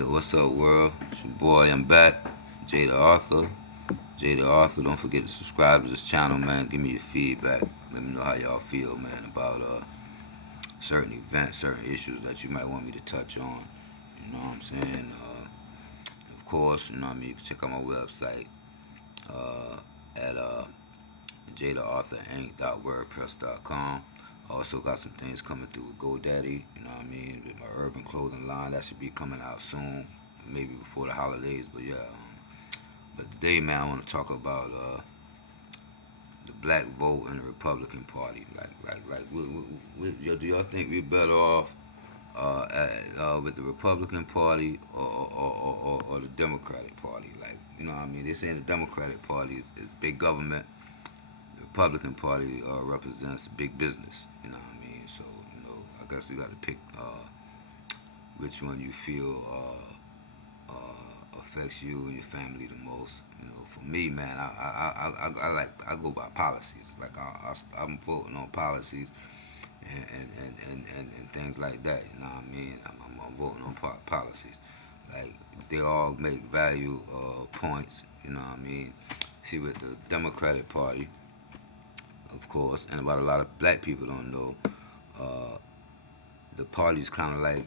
Yo, what's up, world? It's your boy, I'm back. Jada Arthur. Jada Arthur, don't forget to subscribe to this channel, man. Give me your feedback. Let me know how y'all feel, man, about certain events, certain issues that you might want me to touch on. You know what I'm saying? Of course, you know what I mean? You can check out my website at jadaarthurinc.wordpress.com. Also got some things coming through with GoDaddy, you know what I mean? With my urban clothing line, that should be coming out soon, maybe before the holidays. But yeah, but today, man, I want to talk about the black vote in the Republican Party. Do y'all think we're better off with the Republican Party or the Democratic Party? Like, you know what I mean? They're saying the Democratic Party is big government. The Republican Party represents big business. You know what I mean? So, you know, I guess you got to pick which one you feel affects you and your family the most. You know, for me, man, I go by policies. Like I'm voting on policies and things like that. You know what I mean? I'm voting on policies. Like they all make value points. You know what I mean? See, with the Democratic Party, of course, and what a lot of black people don't know, the party's kind of like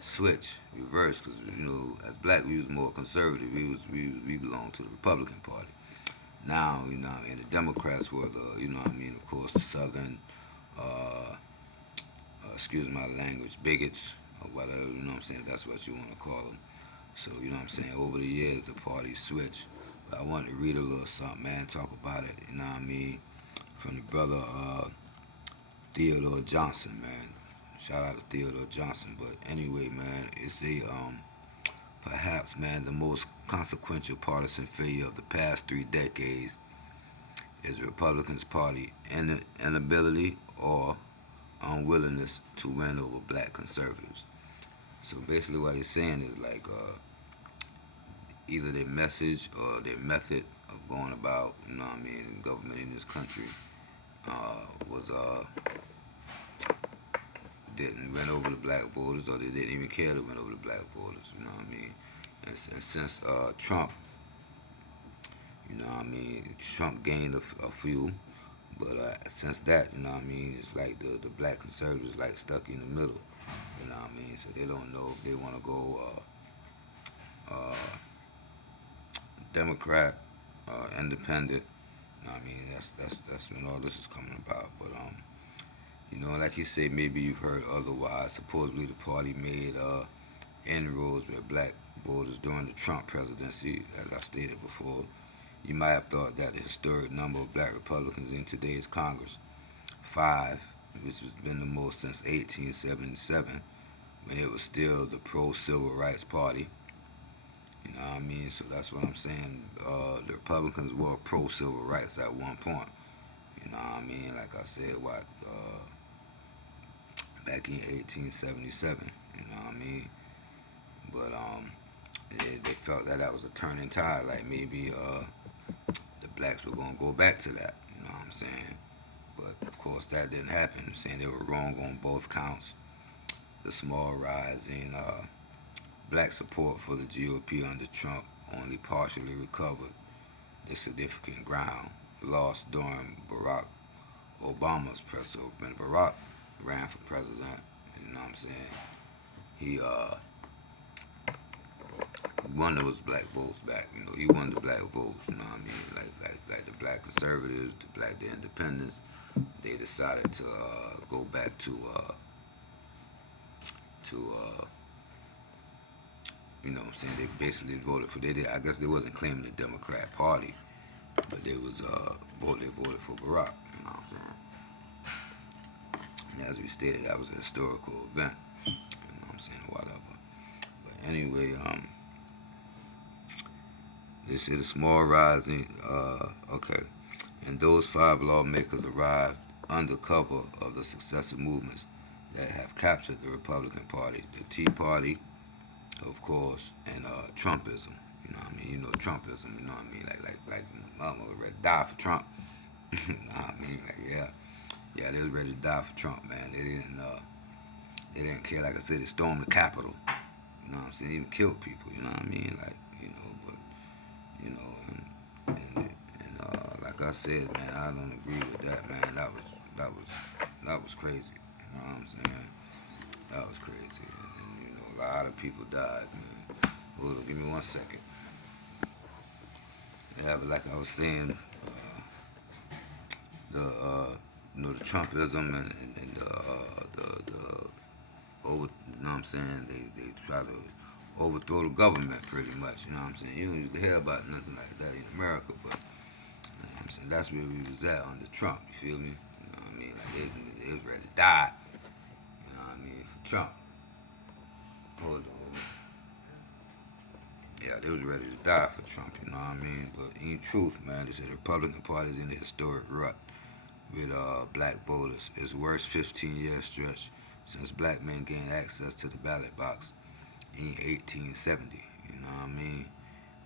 switch, reverse, because you know, as black we was more conservative. We belong to the Republican Party. Now, you know, what I mean, the Democrats were the, you know, what I mean, of course, the Southern, uh, excuse my language, bigots or whatever. You know what I'm saying? That's what you want to call them. So, you know what I'm saying? Over the years, the party switched. But I wanted to read a little something, man, talk about it. You know what I mean? From the brother Theodore Johnson, man. Shout out to Theodore Johnson. But anyway, man, it's perhaps, man, the most consequential partisan failure of the past 3 decades is the Republicans' party inability or unwillingness to win over black conservatives. So basically, what he's saying is like either their message or their method of going about, you know what I mean, government in this country was didn't win over the black voters, or they didn't even care to win over the black voters. You know what I mean? And since Trump, you know what I mean, Trump gained a few, but since that, you know what I mean, it's like the black conservatives like stuck in the middle. You know what I mean? So they don't know if they want to go Democrat, independent. You know what I mean? That's when all this is coming about. But you know, like you say, maybe you've heard otherwise. Supposedly, the party made inroads with black voters during the Trump presidency, as I stated before. You might have thought that the historic number of black Republicans in today's Congress, five, which has been the most since 1877, when it was still the pro-civil rights party. You know what I mean? So that's what I'm saying. The Republicans were pro-civil rights at one point. You know what I mean? Like I said, back in 1877. You know what I mean? But they felt that was a turning tide. Like maybe the blacks were gonna go back to that. You know what I'm saying? But of course that didn't happen. Saying they were wrong on both counts. The small rise in black support for the GOP under Trump only partially recovered the significant ground lost during Barack Obama's press open. Barack ran for president. You know what I'm saying? He won those black votes back. You know, he won the black votes. You know what I mean? Like the black conservatives, the independents. They decided to go back to you know what I'm saying, they basically voted for I guess they wasn't claiming the Democrat Party, but they voted for Barack. You know what I'm saying? And as we stated, that was a historical event. You know what I'm saying? Whatever. But anyway, this is a small rising. Okay, and those five lawmakers arrived under cover of the successive movements that have captured the Republican Party, the Tea Party, of course, and Trumpism. You know what I mean? You know Trumpism. You know what I mean? Like mama was ready to die for Trump. You know what I mean? Like yeah, they was ready to die for Trump, man. They didn't care. Like I said, they stormed the Capitol. You know what I'm saying, even killed people, you know what I mean? Like, but, you know, and like I said, man, I don't agree with that, man. That was crazy. You know what I'm saying? That was crazy. And a lot of people died, man. Hold on, give me 1 second. Yeah, but like I was saying, the Trumpism and over, you know what I'm saying? They try to overthrow the government pretty much, you know what I'm saying? You don't usually hear about nothing like that in America, but you know what I'm saying? That's where we was at under Trump, you feel me? You know what I mean? Like they was ready to die, you know what I mean, for Trump. Hold on. Yeah, they was ready to die for Trump, you know what I mean? But in truth, man, they said the Republican Party's in a historic rut with black voters. Its worst 15-year stretch since black men gained access to the ballot box in 1870. You know what I mean?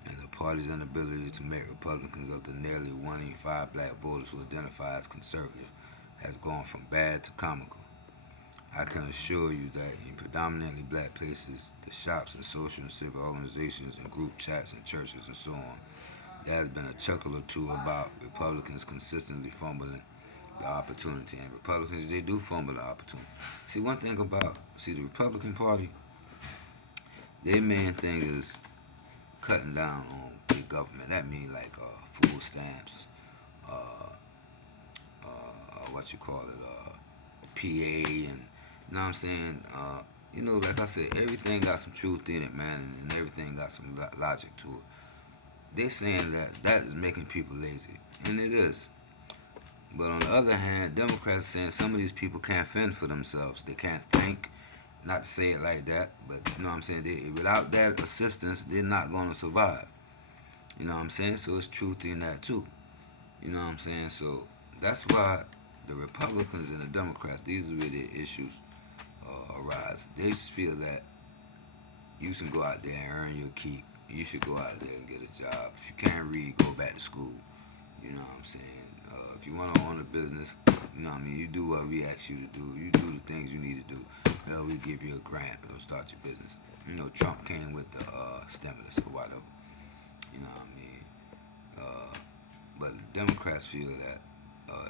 And the party's inability to make Republicans of the nearly 1 in 5 black voters who identify as conservative has gone from bad to comical. I can assure you that in predominantly black places, the shops and social and civic organizations and group chats and churches and so on, there has been a chuckle or two about Republicans consistently fumbling the opportunity. And Republicans, they do fumble the opportunity. See, the Republican Party, their main thing is cutting down on big government. That means like food stamps, uh, what you call it, PA, and you know what I'm saying. Like I said, everything got some truth in it, man, and everything got some logic to it. They're saying that is making people lazy, and it is. But on the other hand, Democrats are saying some of these people can't fend for themselves. They can't think. Not to say it like that, but you know what I'm saying. Without that assistance, they're not going to survive. You know what I'm saying? So it's truth in that too. You know what I'm saying? So that's why the Republicans and the Democrats, these are where the issues arise. They just feel that you can go out there and earn your keep. You should go out there and get a job. If you can't read, go back to school. You know what I'm saying? If you want to own a business, you know what I mean? You do what we ask you to do. You do the things you need to do. Hell, we give you a grant or start your business. Trump came with the stimulus or whatever. You know what I mean? But Democrats feel that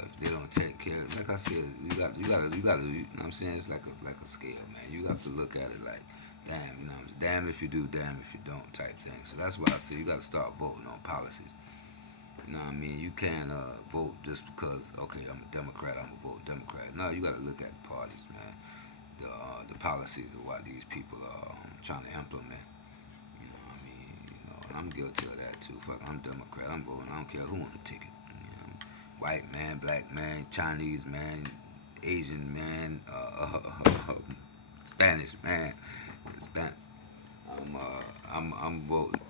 if they don't take care, like I said, you know what I'm saying? It's like a scale, man. You have to look at it like, damn, you know what I'm saying? Damn if you do, damn if you don't type thing. So that's why I say you got to start voting on policies. You know what I mean? You can't vote just because, okay, I'm a Democrat, I'm going to vote Democrat. No, you got to look at the parties, man. The policies of what these people are trying to implement. You know what I mean? And I'm guilty of that too. Fuck, I'm Democrat, I'm voting. I don't care who on the ticket. White man, black man, Chinese man, Asian man, Spanish man, Spanish. I'm voting.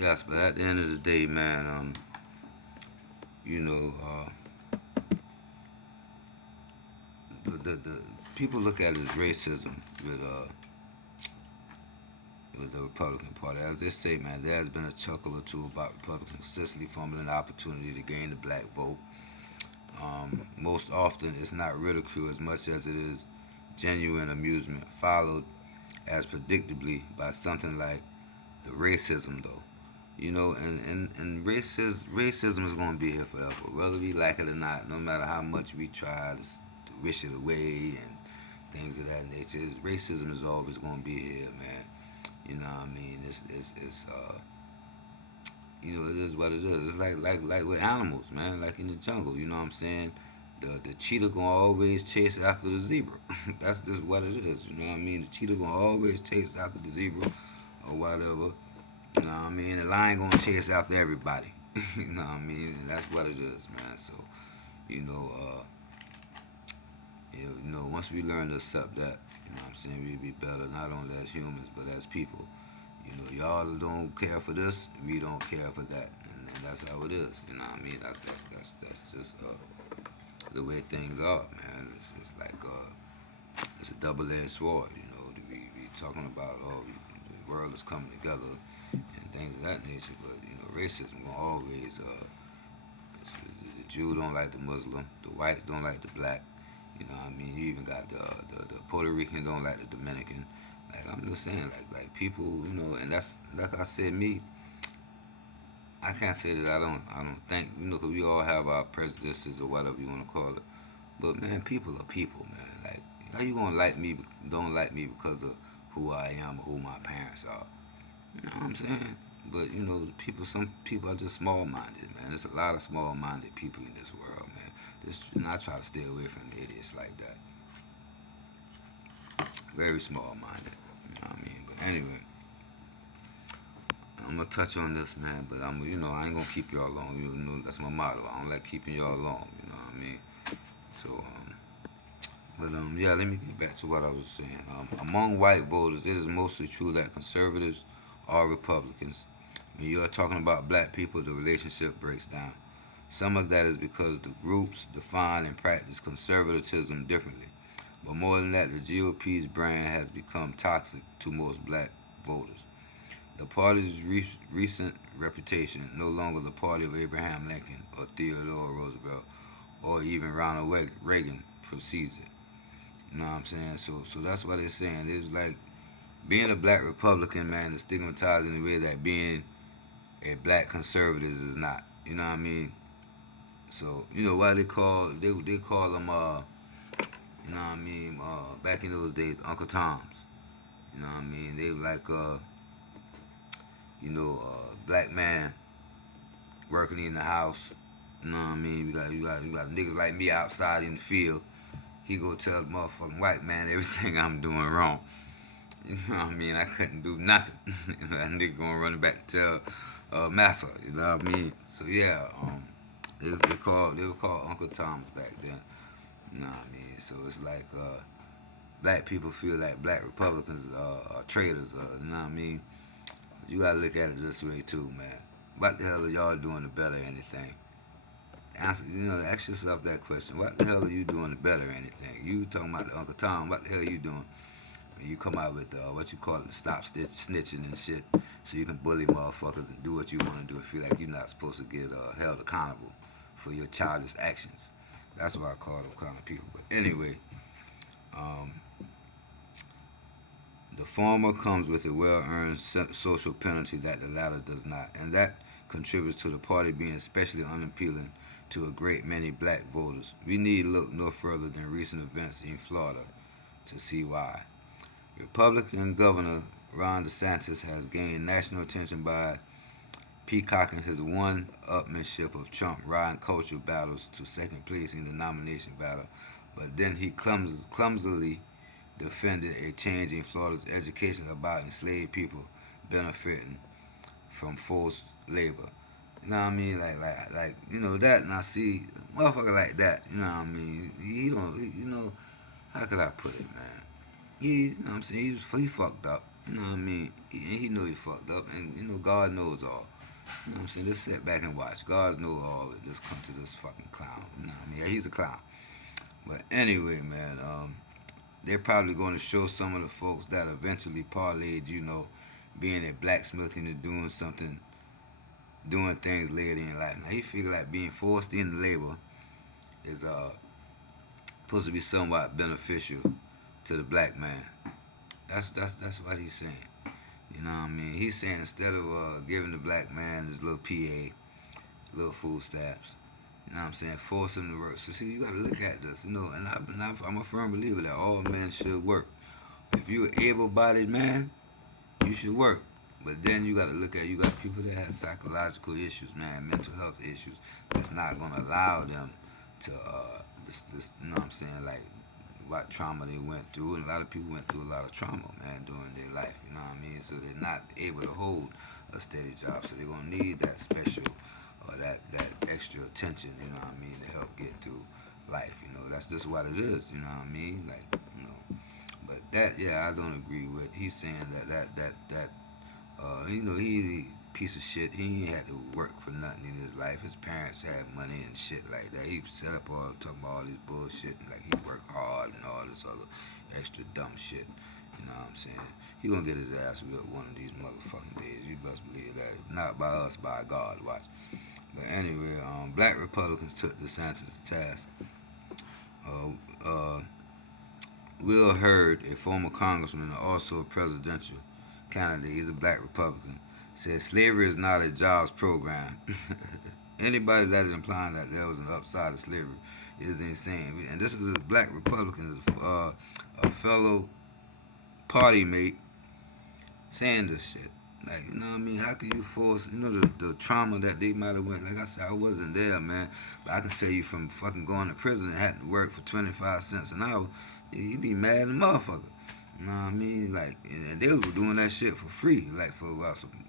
Yes, but at the end of the day, man, you know, the people look at it as racism with with the Republican Party. As they say, man, there has been a chuckle or two about Republicans consistently fumbling the opportunity to gain the black vote. Most often, it's not ridicule as much as it is genuine amusement, followed as predictably by something like the racism, though. And racism is going to be here forever, whether we like it or not. No matter how much we try to wish it away and things of that nature, racism is always going to be here, man. You know what I mean? It is what it is. It's like with animals, man. Like in the jungle, you know what I'm saying? The cheetah gonna always chase after the zebra. That's just what it is. You know what I mean? The cheetah gonna always chase after the zebra or whatever. You know what I mean? The lion gonna chase after everybody. You know what I mean? And that's what it is, man. So, you know, uh, once we learn to accept that, you know what I'm saying, we'll be better not only as humans but as people. Y'all don't care for this, we don't care for that, and that's how it is. You know what I mean? That's just the way things are, man. It's like it's a double-edged sword. We talking about the world is coming together and things of that nature, but racism gonna always. The Jew don't like the Muslim, the whites don't like the black. You know what I mean? You even got the Puerto Rican don't like the Dominican. Like I'm just saying, like people, and that's like I said, me. I can't say that I don't think, 'cause we all have our prejudices or whatever you want to call it. But man, people are people, man. Like how you gonna like me, don't like me because of who I am or who my parents are. You know what I'm saying? But some people are just small minded, man. There's a lot of small minded people in this world, man. Just I try to stay away from idiots like that. Very small minded. You know what I mean? But anyway, I'm gonna touch on this, man. But I ain't gonna keep y'all long. That's my motto. I don't like keeping y'all long. You know what I mean? So, yeah. Let me get back to what I was saying. Among white voters, it is mostly true that conservatives are Republicans. When you are talking about black people, the relationship breaks down. Some of that is because the groups define and practice conservatism differently. But more than that, the GOP's brand has become toxic to most black voters. The party's recent reputation, no longer the party of Abraham Lincoln or Theodore Roosevelt or even Ronald Reagan, precedes it. You know what I'm saying? So that's what they're saying. It's like being a black Republican, man, is stigmatized in a way that being a black conservative is not. You know what I mean? So why they call them back in those days Uncle Toms. You know what I mean? They were like black man working in the house. You know what I mean? You got niggas like me outside in the field. He go tell the motherfucking white man everything I'm doing wrong. You know what I mean? I couldn't do nothing. That nigga gonna run back to tell Massa. You know what I mean? So yeah, they were called Uncle Toms back then. You know what I mean? So it's like black people feel like black Republicans are traitors. You know what I mean? You gotta look at it this way too, man. What the hell are y'all doing to better anything? Ask yourself that question. What the hell are you doing to better anything? You talking about the Uncle Tom? What the hell are you doing? You come out with what you call it, stop snitching and shit, so you can bully motherfuckers and do what you want to do and feel like you're not supposed to get held accountable for your childish actions. That's what I call them kind of people. But anyway, um, the former comes with a well-earned social penalty that the latter does not, and that contributes to the party being especially unappealing to a great many black voters. We need look no further than recent events in Florida to see why. Republican Governor Ron DeSantis has gained national attention by peacocking his one-upmanship of Trump riding cultural battles to second place in the nomination battle, but then he clumsily defended a change in Florida's education about enslaved people benefiting from forced labor. You know what I mean? Like that, and I see a motherfucker like that. You know what I mean? He don't. How could I put it, man? He's, you know what I'm saying? He fucked up. You know what I mean? He know he fucked up, and God knows all. You know what I'm saying? Just sit back and watch. God knows all of it. Just come to this fucking clown. You know what I mean? Yeah, he's a clown. But anyway, man, they're probably going to show some of the folks that eventually parlayed, being a blacksmith into doing things later in life. Now he figured like being forced into labor is supposed to be somewhat beneficial to the black man. That's what he's saying. You know what I mean? He's saying instead of giving the black man his little PA, little food stamps, you know what I'm saying, force him to work. So see, you gotta look at this, I'm a firm believer that all men should work. If you're an able-bodied man, you should work. But then you got people that have psychological issues, man, mental health issues. That's not gonna allow them to you know what I'm saying, like what trauma they went through, and a lot of people went through a lot of trauma, man, during their life. You know what I mean? So they're not able to hold a steady job. So they're gonna need that special or that extra attention. You know what I mean, to help get through life. That's just what it is. You know what I mean? But that, yeah, I don't agree with. He's saying he piece of shit. He ain't had to work for nothing in his life. His parents had money and shit like that. He set up all talking about all this bullshit and like he worked hard and all this other extra dumb shit. You know what I'm saying? He gonna get his ass whipped one of these motherfucking days. You best believe that. Not by us, by God. Watch. But anyway, black Republicans took DeSantis to task. Uh, uh, Will Hurd, a former congressman and also a presidential candidate, he's a black Republican, said slavery is not a jobs program. Anybody that is implying that there was an upside of slavery is insane. And this is a black Republican, a fellow party mate saying this shit. Like, you know what I mean? How can you force, the trauma that they might have went? Like I said, I wasn't there, man. But I can tell you from fucking going to prison and had to work for 25 cents an hour, you be mad as a motherfucker. You know what I mean? Like, and they were doing that shit for free, like for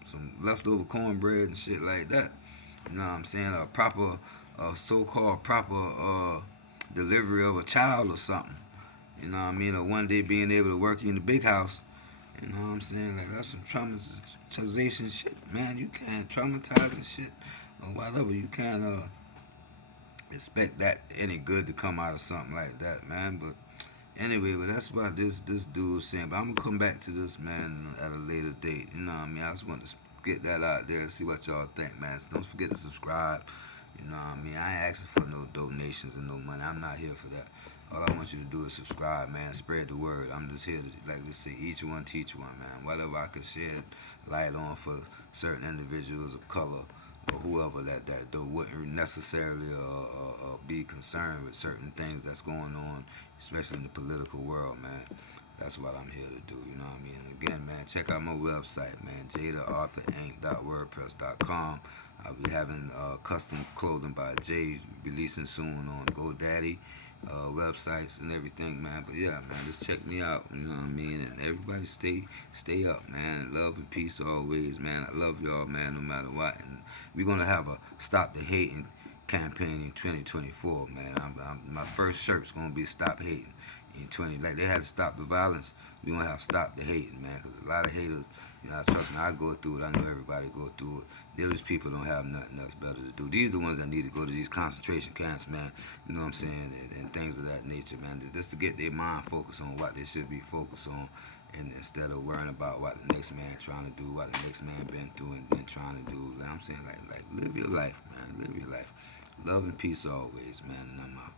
some leftover cornbread and shit like that. You know what I'm saying? A proper, so-called proper delivery of a child or something. You know what I mean? Or one day being able to work in the big house. You know what I'm saying? Like, that's some traumatization shit, man. You can't traumatize and shit or whatever. You can't expect that any good to come out of something like that, man. But anyway, but that's what this dude was saying. But I'm gonna come back to this, man, at a later date. You know what I mean? I just want to get that out there and see what y'all think, man. So don't forget to subscribe. You know what I mean? I ain't asking for no donations and no money. I'm not here for that. All I want you to do is subscribe, man. Spread the word. I'm just here to, like they say, each one teach one, man. Whatever I could shed light on for certain individuals of color or whoever that wouldn't necessarily be concerned with certain things that's going on, especially in the political world, man. That's what I'm here to do, you know what I mean? And again, man, check out my website, man, JadaArthurInc.wordpress.com. I'll be having custom clothing by Jay releasing soon on GoDaddy websites and everything, man. But yeah, man, just check me out. You know what I mean? And everybody stay up, man. Love and peace always, man. I love y'all, man, no matter what. And we're gonna have a Stop the Hating campaign in 2024, man. My first shirt's gonna be Stop Hating in 20. Like they had to stop the violence. We gonna have Stop the Hating, man. Cause a lot of haters. You know, trust me, I go through it. I know everybody go through it. These people don't have nothing else better to do. These are the ones that need to go to these concentration camps, man. You know what I'm saying? And things of that nature, man. Just to get their mind focused on what they should be focused on, and instead of worrying about what the next man trying to do, what the next man been through and been trying to do. You know what I'm saying? Like live your life, man. Live your life. Love and peace always, man. And I'm out.